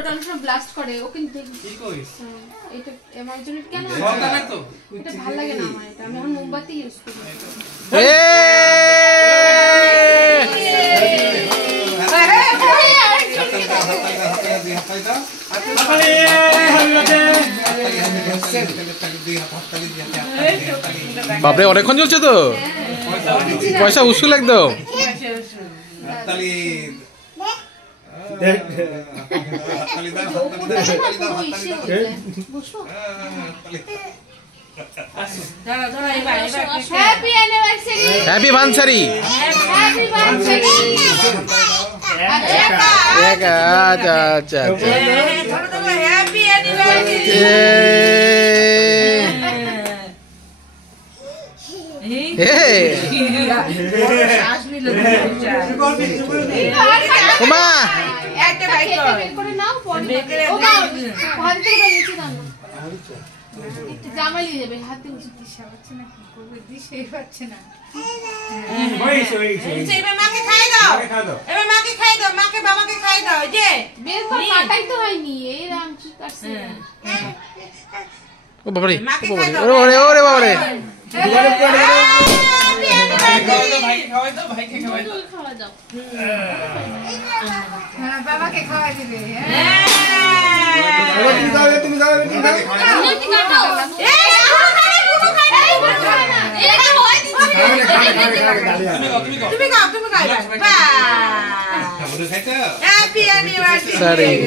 ওটা অনেক সময় ব্লাস্ট করে ও কিন্তু কি কইস এটা আমার জন্য কেন বলতা না তো এটা ভালো লাগে না আমার এটা আমি এখন মোমবাতি ইউজ করি বাপরে অনেকক্ষণ চলছে তো পয়সা উসুল একদম হ্যাপি অ্যানিভার্সারি হ্যাপি বানসারি আচ্ছা আচ্ছা হ্যাপি অ্যানিভার্সারি ওমা একটা বাইক করে নাও পরে ও ভাত থেকে নিচে দাও একটু জামাইলি দেবে হাতে উঁচু দিশা হচ্ছে না কি করবে দিশাই পাচ্ছে না এবার মাকে খাই দাও এবার মাকে খাই দাও মাকে বাবাকে খাই দাও যে বের কর কাটাই তো হয়নি এই রাম কি কাটছে ও বাবারে ওরে ওরে বাবারে খাওয়া যাও বাবাকে খাওয়াই দিবে তুমি যাও তুমি খাও হ্যাপি অ্যানিভার্সারি